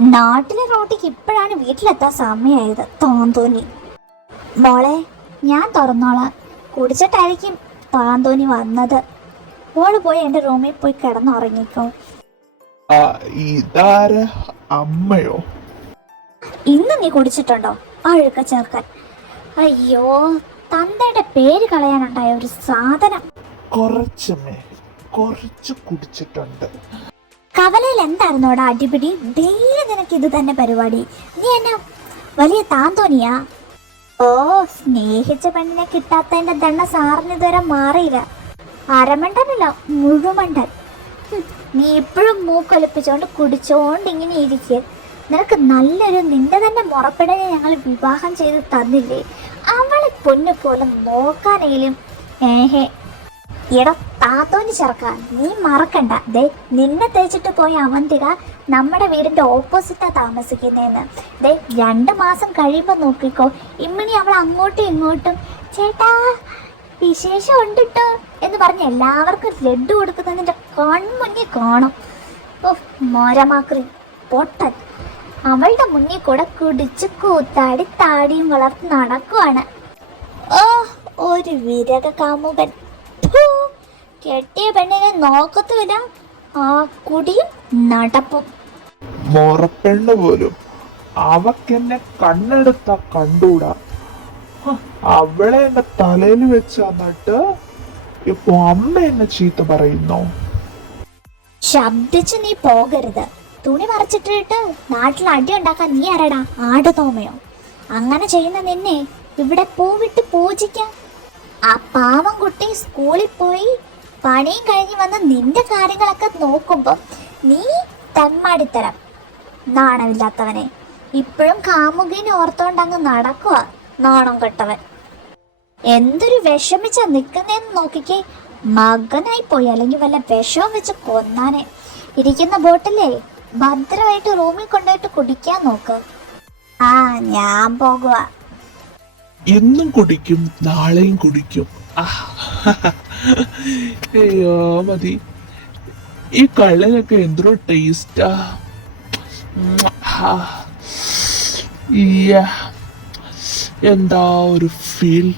നാട്ടിലെ റോട്ടിക്ക് ഇപ്പോഴാണ് വീട്ടിലെത്താൻ സമയമായത് തോന്നി. മോളെ, ഞാൻ തുറന്നോളാം. കുടിച്ചിട്ടായിരിക്കും താന്തോന്നി വന്നത്. മോള് പോയി എൻ്റെ റൂമിൽ പോയി കിടന്നുറങ്ങിക്കോ. ഇതാര അമ്മയോ? ഇന്ന് നീ കുടിച്ചിട്ടുണ്ടോ അഴുക്ക ചേർക്കാൻ? അയ്യോ, തന്തയുടെ പേര് കളയാനുണ്ടായ ഒരു സാധനം. കുറച്ച് കുടിച്ചിട്ടുണ്ട്. കവലയിൽ എന്തായിരുന്നോടാ അടിപിടി? ഡെയിലി നിനക്ക് ഇത് തന്നെ പരിപാടി. നീ എന്നെ വലിയ താന്തോന്നിയാ? ഓ, സ്നേഹിച്ച പെണ്ണിനെ കിട്ടാത്തതിന്റെ ദണ്ണ സാറിന് ഇതുവരെ മാറിയില്ല. അരമണ്ടനല്ല, മുഴുമണ്ടൻ. നീ ഇപ്പോഴും മൂക്കൊലിപ്പിച്ചോണ്ട് കുടിച്ചോണ്ട് ഇങ്ങനെ ഇരിക്കുക. നിനക്ക് നല്ലൊരു നിന്റെ തന്നെ മുറപ്പെടനെ ഞങ്ങൾ വിവാഹം ചെയ്ത് തന്നില്ലേ? അവളെ പൊന്നു പോലെ നോക്കാനേലും എടാ താത്തോന് ചെറുക്ക, നീ മറക്കണ്ട. ദേ, നിന്നെ തേച്ചിട്ട് പോയ അവന്തിക നമ്മുടെ വീടിന്റെ ഓപ്പോസിറ്റാ താമസിക്കുന്നതെന്ന്. ദേ, 2 മാസം കഴിയുമ്പോൾ നോക്കിക്കോ, ഇമ്മിണി അവൾ അങ്ങോട്ടും ഇങ്ങോട്ടും ചേട്ടാ വിശേഷം ഉണ്ടിട്ടോ എന്ന് പറഞ്ഞ് എല്ലാവർക്കും ലഡ്ഡു കൊടുക്കുന്നതിന്റെ കൺമുന്നിൽ കാണും. ഓ, മോരമാക്രി പൊട്ടൻ. അവളുടെ മുന്നിൽ കൂടെ കുടിച്ച് കൂത്താടി താടിയും വളർത്ത് നടക്കുവാണ്. ഓ, ഒരു വിരക കാമുകൻ. കെട്ടിയ പെണ്ണിനെ നോക്കത്തുമില്ല, ആ കുടിയും നടപ്പും. മുറപ്പെണ്ണ് പോലും അവക്കെന്നെ കണ്ണെടുത്ത കണ്ടൂടാ. അവളെ എന്റെ തലയിൽ വെച്ച് എന്നിട്ട് ഇപ്പൊ അമ്മ എന്നെ ചീത്ത പറയുന്നു. ശബ്ദിച്ച് നീ പോകരുത്. തുണി മറച്ചിട്ടിട്ട് നാട്ടിൽ അടി ഉണ്ടാക്കാൻ നീ ആരടാ? ആട് തോമയോ? അങ്ങനെ ചെയ്യുന്ന നിന്നെ ഇവിടെ പൂവിട്ട് പൂജിക്കാം. ആ പാവം കുട്ടി സ്കൂളിൽ പോയി പണിയും കഴിഞ്ഞ് വന്ന് നിന്റെ കാര്യങ്ങളൊക്കെ നോക്കുമ്പോ നീ തെമ്മാടിത്തരം. നാണമില്ലാത്തവനെ, ഇപ്പോഴും കാമുകിനെ ഓർത്തോണ്ട് അങ്ങ് നടക്കുക. നാണം കെട്ടവൻ. എന്തൊരു വിഷമിച്ചാ നിൽക്കുന്നതെന്ന് നോക്കിക്കേ. മകനായി പോയി, അല്ലെങ്കിൽ വല്ല വിഷവും വെച്ച് കൊന്നാനെ. ഇരിക്കുന്ന ബോട്ടിലേ ഭദ്രമായിട്ട് റൂമിൽ കൊണ്ടുപോയിട്ട് കുടിക്കാൻ നോക്ക്. ആ, ഞാൻ പോകുക. എന്നും കുടിക്കും, നാളെയും കുടിക്കും. അയ്യോ മതി. ഈ കള്ളിനൊക്കെ എന്തൊരു ടേസ്റ്റാ. എന്താ ഒരു ഫീൽ.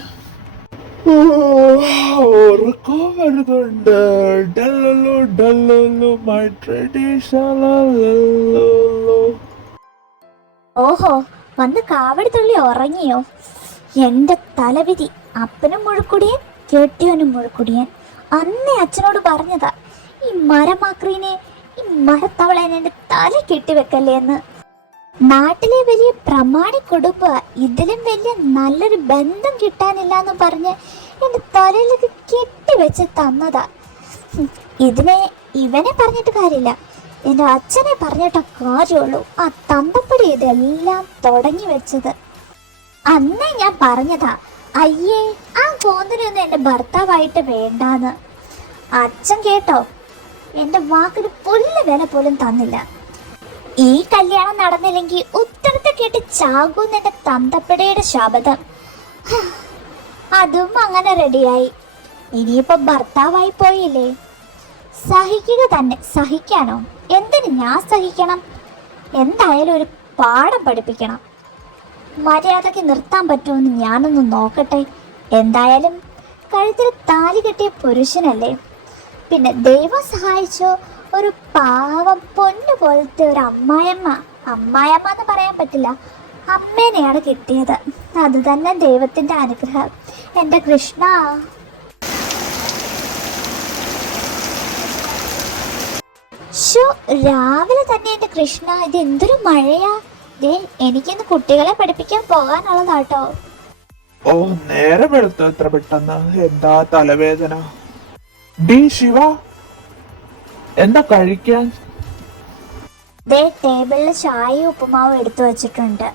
ഉറക്കം വരുന്നുണ്ട്. ഡല്ലല്ലോ ഡല്ലല്ലോ മൈ ട്രഡീഷൻ. ഓഹോ, വന്ന് കാവടി തുള്ളി ഉറങ്ങിയോ? എന്റെ തലവിധി. അപ്പനും മുഴുക്കുടിയൻ, കെട്ടിയവനും മുഴുക്കുടിയൻ. അന്നേ അച്ഛനോട് പറഞ്ഞതാ, ഈ മരമാക്രീനെ, ഈ മരത്തവളേനെ എന്റെ തല കെട്ടിവെക്കല്ലേ എന്ന്. നാട്ടിലെ വലിയ പ്രമാണി കുടുംബ, ഇതിലും വലിയ നല്ലൊരു ബന്ധം കിട്ടാനില്ല എന്ന് പറഞ്ഞ് എന്റെ തലയിലേക്ക് കെട്ടിവെച്ച് തന്നതാ. ഇവനെ പറഞ്ഞിട്ട് കാര്യമില്ല, എന്റെ അച്ഛനെ പറഞ്ഞിട്ട കാര്യമുള്ളൂ. ആ തന്തപ്പടി ഇതെല്ലാം തുടങ്ങി വെച്ചത്. അന്നേ ഞാൻ പറഞ്ഞതാ, അയ്യേ ആ കോന്തനൊന്നും എന്റെ ഭർത്താവായിട്ട് വേണ്ടാന്ന്. അച്ഛൻ കേട്ടോ? എന്റെ വാക്കിന് പുല്ല് വില പോലും തന്നില്ല. ഈ കല്യാണം നടന്നില്ലെങ്കിൽ ഉത്തരത്തെ കേട്ട് ചാകൂന്ന് എന്റെ തന്തപ്പടിയുടെ ശബ്ദം. അതും അങ്ങനെ റെഡിയായി. ഇനിയിപ്പോ ഭർത്താവായി പോയില്ലേ, സഹിക്കുക തന്നെ. സഹിക്കാനോ? എന്തിന് ഞാൻ സഹിക്കണം? എന്തായാലും ഒരു പാഠം പഠിപ്പിക്കണം. മര്യാദയ്ക്ക് നിർത്താൻ പറ്റുമെന്ന് ഞാനൊന്ന് നോക്കട്ടെ. എന്തായാലും കഴുത്തിൽ താലി കെട്ടിയ പുരുഷനല്ലേ. പിന്നെ ദൈവം സഹായിച്ചോ, ഒരു പാവം പൊന്നു പോലത്തെ ഒരു അമ്മായിയമ്മ എന്ന് പറയാൻ പറ്റില്ല, അമ്മേനെയാണ് കിട്ടിയത്. അത് തന്നെ ദൈവത്തിന്റെ അനുഗ്രഹം. എൻ്റെ കൃഷ്ണ. രാവിലെ തന്നെ എൻ്റെ കൃഷ്ണ, ഇത് എന്തൊരു മഴയാ. എനിക്കിന്ന് കുട്ടികളെ പഠിപ്പിക്കാൻ പോകാനുള്ളതാട്ടോ. ഓ, നേരം എടുത്തു എത്ര പെട്ടെന്ന്. എന്താ തലവേദന? ഡി ശിവ, എന്താ കഴിക്കാൻ? ടേബിളിൽ ചായയും ഉപ്പുമാവും എടുത്തു വെച്ചിട്ടുണ്ട്.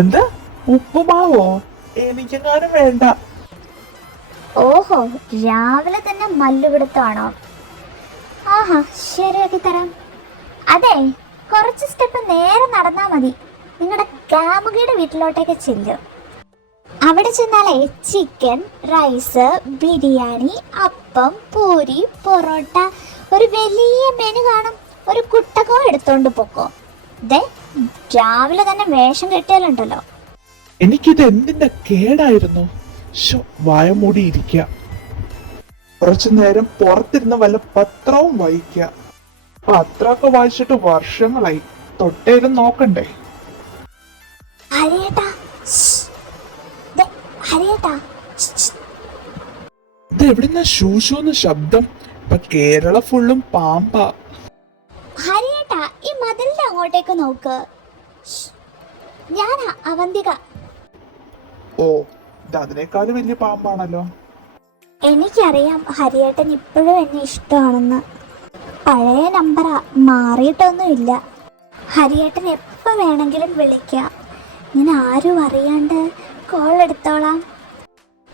എന്താ ഉപ്പുമാവോ? എനിക്കെങ്ങാനും വേണ്ട. ഓഹോ, രാവിലെ തന്നെ മല്ലുപിടുത്തമാണോ? ആഹാ, ശരിയാക്കി തരാം. അതെ, കുറച്ച് സ്റ്റെപ്പ് നേരെ നടന്നാ മതി. നിങ്ങളുടെ കാമുകിയുടെ വീട്ടിലോട്ടേക്ക് ചെല്ലും. അവിടെ ചെന്നാലേ ചിക്കൻ, റൈസ്, ബിരിയാണി, അപ്പം, പൂരി, പൊറോട്ട, ഒരു വലിയ മെനു കാണും. ഒരു കുട്ടകോ എടുത്തോണ്ട് പൊക്കോ. ദേ രാവിലെ തന്നെ വേഷം കെട്ടിയാലുണ്ടല്ലോ. എനിക്കിത് എന്തിന്റെ കേടായിരുന്നു. വായ മൂടി ഇരിക്കുക. കുറച്ചു നേരം പുറത്തിരുന്ന് വല്ല പത്രവും വായിക്കുക. പത്രമൊക്കെ വായിച്ചിട്ട് വർഷങ്ങളായി. തൊട്ടേലും നോക്കണ്ടേ. ഹരിയേട്ടാ, ദേ, ഹരിയേട്ടാ, ഇത് എവിടുന്ന ശൂശൂന്ന് ശബ്ദം? ഇപ്പൊ കേരള ഫുള്ളും പാമ്പാ. ഹരിയേട്ടാ, ഈ മതിലിന്റെ അങ്ങോട്ടേക്ക് നോക്ക്. ഞാനാ അവന്തിക. ഓ, ഇത് അതിനേക്കാളും വലിയ പാമ്പാണല്ലോ. എനിക്കറിയാം ഹരിയേട്ടൻ ഇപ്പോഴും എന്നെ ഇഷ്ടമാണെന്ന്. പഴയ നമ്പറാ, മാറിയിട്ടൊന്നുമില്ല. ഹരിയേട്ടൻ എപ്പോൾ വേണമെങ്കിലും വിളിക്കാം. ഞാൻ ആരും അറിയാണ്ട് കോൾ എടുത്തോളാം.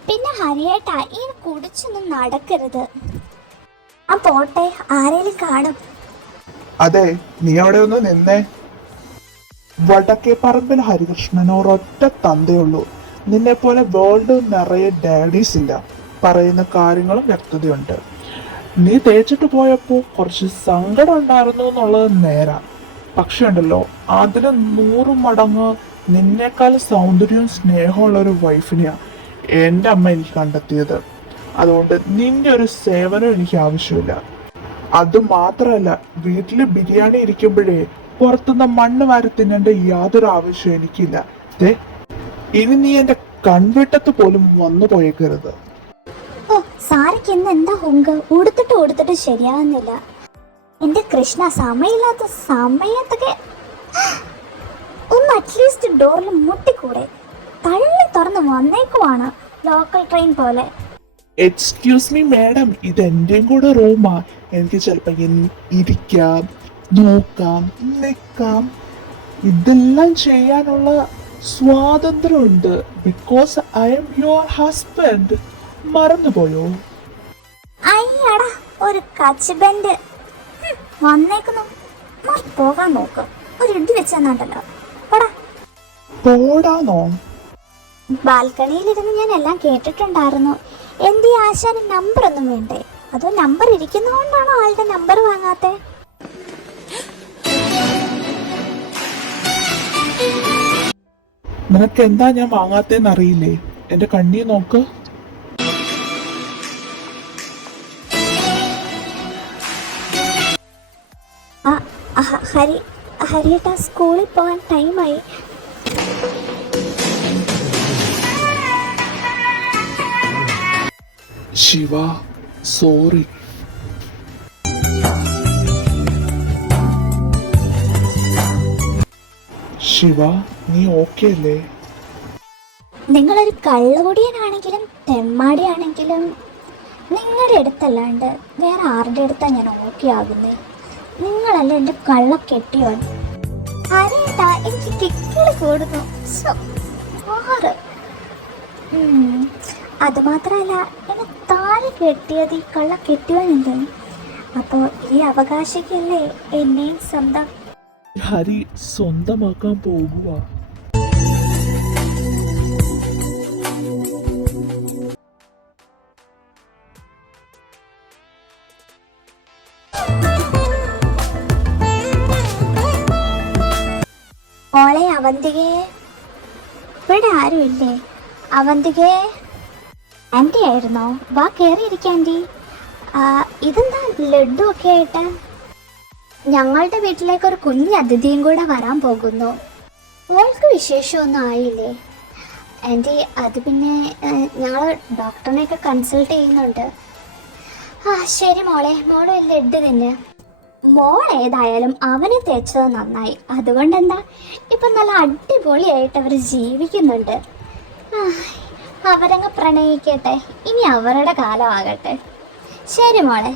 പിന്നെ ഹരിയേട്ടാ, ഈ കുടിച്ചൊന്നും നടക്കരുത്. ആ പോട്ടെ, ആരേലും കാണും. അതെ, നീ അവിടെ ഒന്ന് നിന്നേ. വടക്കേ പറമ്പിൽ ഹരികൃഷ്ണനോർ ഒറ്റ തന്തയുള്ളൂ. നിന്നെ പോലെ വേൾഡ് നിറയെ ഡാഡീസ് ഇല്ല. പറയുന്ന കാര്യങ്ങളും വ്യക്തതയുണ്ട്. നീ തേച്ചിട്ട് പോയപ്പോ കുറച്ച് സങ്കടം ഉണ്ടായിരുന്നു എന്നുള്ളത് നേരാ. പക്ഷെ ഉണ്ടല്ലോ, അതിന് 100 മടങ്ങ് നിന്നേക്കാൾ സൗന്ദര്യവും സ്നേഹമുള്ള ഒരു വൈഫിനെയാ എൻ്റെ അമ്മ എനിക്ക് കണ്ടെത്തിയത്. അതുകൊണ്ട് നിന്റെ ഒരു സേവനം എനിക്ക് ആവശ്യമില്ല. അത് മാത്രമല്ല, വീട്ടില് ബിരിയാണി ഇരിക്കുമ്പോഴേ പുറത്തുനിന്ന് മണ്ണ് വാരി തിന്നേണ്ട യാതൊരു ആവശ്യവും എനിക്കില്ല. ഇനി നീ എന്റെ കൺവെട്ടത്ത് പോലും വന്നു പോയേക്കരുത്. ഓ, സാരക്ക് ഇന്ന് എന്താ ഹുങ്ക്? ഉടുത്തിട്ട് ശരിയാവുന്നില്ല. എന്റെ കൃഷ്ണ, സമയമില്ലാത്ത സമയത്തൊക്കെ ഒന്ന് അറ്റ്ലീസ്റ്റ് ഡോറിൽ മുട്ടിക്കൂടെ? തള്ളി തുറന്ന് വന്നേക്കുവാണ്, ലോക്കൽ ട്രെയിൻ പോലെ. എക്സ്ക്യൂസ് മീ മാഡം, ഇത് എന്റെയും കൂടെ റൂമാ. എനിക്ക് ചിലപ്പോ ഇരിക്കാം, നോക്കാം, നിൽക്കാം. ഇതെല്ലാം ചെയ്യാനുള്ള സ്വാതന്ത്ര്യമുണ്ട്. Because I M your husband. മറന്നുപോയോ? അയ്യടാ, ഒരു കച്ചബൻഡ് വന്നേക്കുന്നു. പോകാൻ നോക്ക്. ഒരു ഇടി വെച്ചെന്നുണ്ടല്ലോ. പോടാന്നോ? ബാൽക്കണിയിലിരുന്ന് ഞാൻ എല്ലാം കേട്ടിട്ടുണ്ടായിരുന്നു. എന്ത് ഈ ആശാന് നമ്പർ ഒന്നും വേണ്ടേ? അതോ നമ്പർ ഇരിക്കുന്നതുകൊണ്ടാണോ ആളുടെ നമ്പർ വാങ്ങാത്തെ? നിനക്ക് എന്താ ഞാൻ വാങ്ങാത്തേന്ന് അറിയില്ലേ? എന്റെ കണ്ണി നോക്ക്. ഹരിയേട്ടാ, സ്കൂളിൽ പോകാൻ ടൈമായി. ശിവ, സോറി. ശിവ, നീ ഓക്കെ അല്ലേ? നിങ്ങളൊരു കള്ളുകുടിയനാണെങ്കിലും തെമ്മാടിയാണെങ്കിലും നിങ്ങളുടെ അടുത്തല്ലാണ്ട് വേറെ ആരുടെ അടുത്താ ഞാൻ ഓക്കെ ആകുന്നേ? നിങ്ങളല്ല എൻ്റെ കള്ള കെട്ടിയോൻ. ഹരിയേട്ടാ, എനിക്ക് കിക്കിളി കൂടുന്നു. അതുമാത്രമല്ല, എന്നെ താഴെ കെട്ടിയത് ഈ കള്ള കെട്ടിയോനല്ലേ. അപ്പോൾ ഈ അവകാശിക്കല്ലേ എന്നെയും സ്വന്തം. ഹരി സ്വന്തമാക്കാൻ പോകുക. മോളെ അവന്തികേ, ഇവിടെ ആരുമില്ലേ? അവന്തികേ, ആൻറ്റി ആയിരുന്നോ? വാ, കയറിയിരിക്കാം ആൻറ്റി. ഇതെന്താ ലഡു ഒക്കെ ആയിട്ട്? ഞങ്ങളുടെ വീട്ടിലേക്ക് ഒരു കുഞ്ഞ് അതിഥിയും കൂടെ വരാൻ പോകുന്നു. മോൾക്ക് വിശേഷമൊന്നും ആയില്ലേ ആൻറ്റി? അത് പിന്നെ ഞങ്ങൾ ഡോക്ടറിനെയൊക്കെ കൺസൾട്ട് ചെയ്യുന്നുണ്ട്. ശരി മോളെ, മോള് ലഡു തന്നെ. മോൾ ഏതായാലും അവനെ തേച്ചത് നന്നായി. അതുകൊണ്ടെന്താ, ഇപ്പം നല്ല അടിപൊളിയായിട്ട് അവർ ജീവിക്കുന്നുണ്ട്. അവരങ്ങ് പ്രണയിക്കട്ടെ, ഇനി അവരുടെ കാലമാകട്ടെ. ശരി മോളെ.